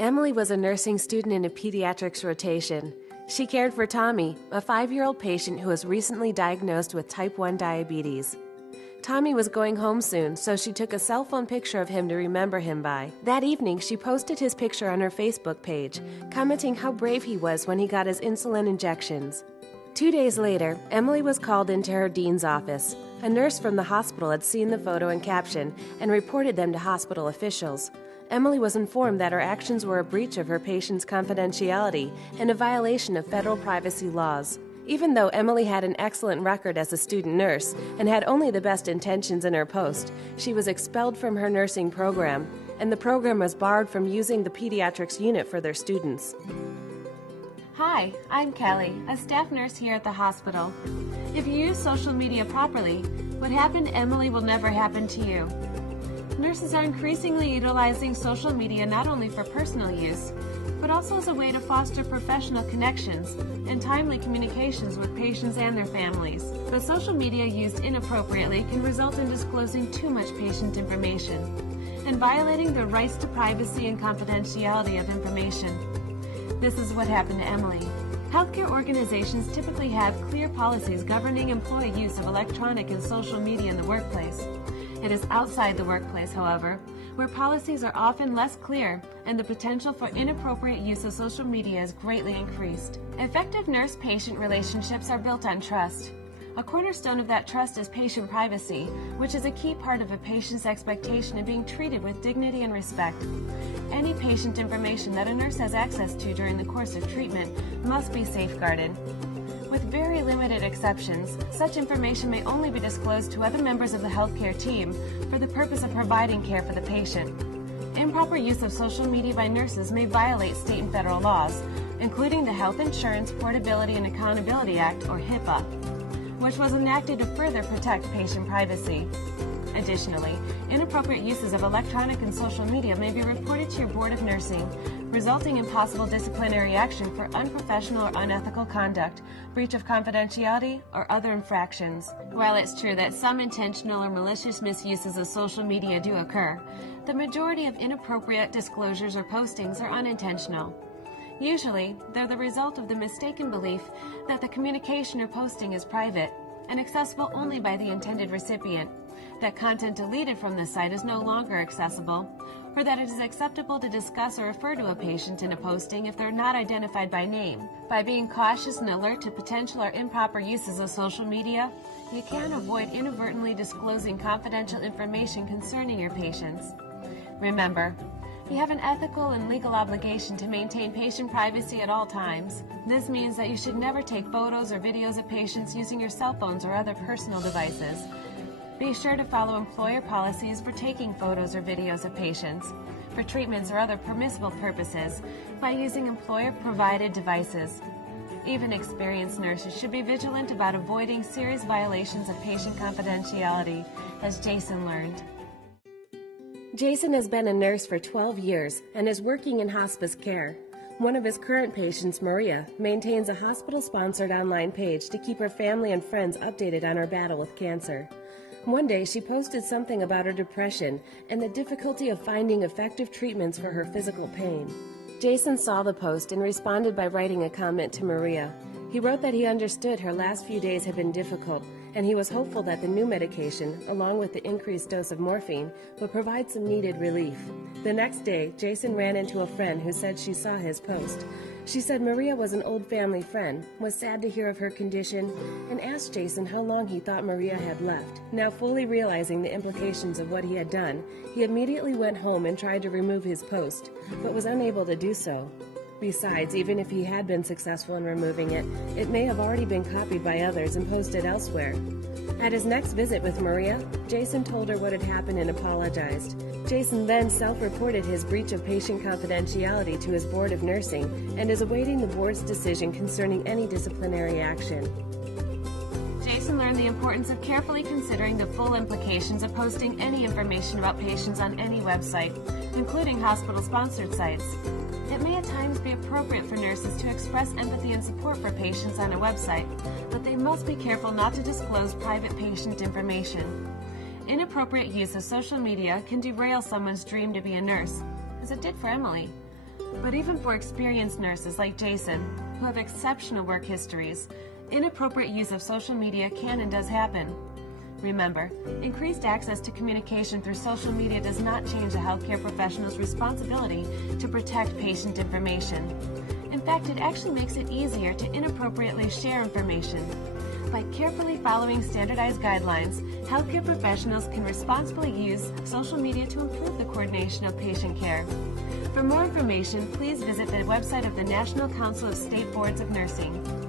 Emily was a nursing student in a pediatrics rotation. She cared for Tommy, a 5-year-old patient who was recently diagnosed with type 1 diabetes. Tommy was going home soon, so she took a cell phone picture of him to remember him by. That evening, she posted his picture on her Facebook page, commenting how brave he was when he got his insulin injections. 2 days later, Emily was called into her dean's office. A nurse from the hospital had seen the photo and caption and reported them to hospital officials. Emily was informed that her actions were a breach of her patient's confidentiality and a violation of federal privacy laws. Even though Emily had an excellent record as a student nurse and had only the best intentions in her post, she was expelled from her nursing program, and the program was barred from using the pediatrics unit for their students. Hi, I'm Kelly, a staff nurse here at the hospital. If you use social media properly, what happened to Emily will never happen to you. Nurses are increasingly utilizing social media not only for personal use, but also as a way to foster professional connections and timely communications with patients and their families. But social media used inappropriately can result in disclosing too much patient information and violating the rights to privacy and confidentiality of information. This is what happened to Emily. Healthcare organizations typically have clear policies governing employee use of electronic and social media in the workplace. It is outside the workplace, however, where policies are often less clear and the potential for inappropriate use of social media is greatly increased. Effective nurse-patient relationships are built on trust. A cornerstone of that trust is patient privacy, which is a key part of a patient's expectation of being treated with dignity and respect. Any patient information that a nurse has access to during the course of treatment must be safeguarded. With very limited exceptions, such information may only be disclosed to other members of the healthcare team for the purpose of providing care for the patient. Improper use of social media by nurses may violate state and federal laws, including the Health Insurance Portability and Accountability Act, or HIPAA, which was enacted to further protect patient privacy. Additionally, inappropriate uses of electronic and social media may be reported to your Board of Nursing, resulting in possible disciplinary action for unprofessional or unethical conduct, breach of confidentiality, or other infractions. While it's true that some intentional or malicious misuses of social media do occur, the majority of inappropriate disclosures or postings are unintentional. Usually, they're the result of the mistaken belief that the communication or posting is private and accessible only by the intended recipient, that content deleted from the site is no longer accessible, or that it is acceptable to discuss or refer to a patient in a posting if they're not identified by name. By being cautious and alert to potential or improper uses of social media, you can avoid inadvertently disclosing confidential information concerning your patients. Remember, you have an ethical and legal obligation to maintain patient privacy at all times. This means that you should never take photos or videos of patients using your cell phones or other personal devices. Be sure to follow employer policies for taking photos or videos of patients for treatments or other permissible purposes by using employer-provided devices. Even experienced nurses should be vigilant about avoiding serious violations of patient confidentiality, as Jason learned. Jason has been a nurse for 12 years and is working in hospice care. One of his current patients, Maria, maintains a hospital-sponsored online page to keep her family and friends updated on her battle with cancer. One day, she posted something about her depression and the difficulty of finding effective treatments for her physical pain. Jason saw the post and responded by writing a comment to Maria. He wrote that he understood her last few days had been difficult, and he was hopeful that the new medication, along with the increased dose of morphine, would provide some needed relief. The next day, Jason ran into a friend who said she saw his post. She said Maria was an old family friend, was sad to hear of her condition, and asked Jason how long he thought Maria had left. Now fully realizing the implications of what he had done, he immediately went home and tried to remove his post, but was unable to do so. Besides, even if he had been successful in removing it, it may have already been copied by others and posted elsewhere. At his next visit with Maria, Jason told her what had happened and apologized. Jason then self-reported his breach of patient confidentiality to his Board of Nursing and is awaiting the board's decision concerning any disciplinary action. Jason learned the importance of carefully considering the full implications of posting any information about patients on any website, including hospital-sponsored sites. It may at times be appropriate for nurses to express empathy and support for patients on a website, but they must be careful not to disclose private patient information. Inappropriate use of social media can derail someone's dream to be a nurse, as it did for Emily. But even for experienced nurses like Jason, who have exceptional work histories, inappropriate use of social media can and does happen. Remember, increased access to communication through social media does not change a healthcare professional's responsibility to protect patient information. In fact, it actually makes it easier to inappropriately share information. By carefully following standardized guidelines, healthcare professionals can responsibly use social media to improve the coordination of patient care. For more information, please visit the website of the National Council of State Boards of Nursing.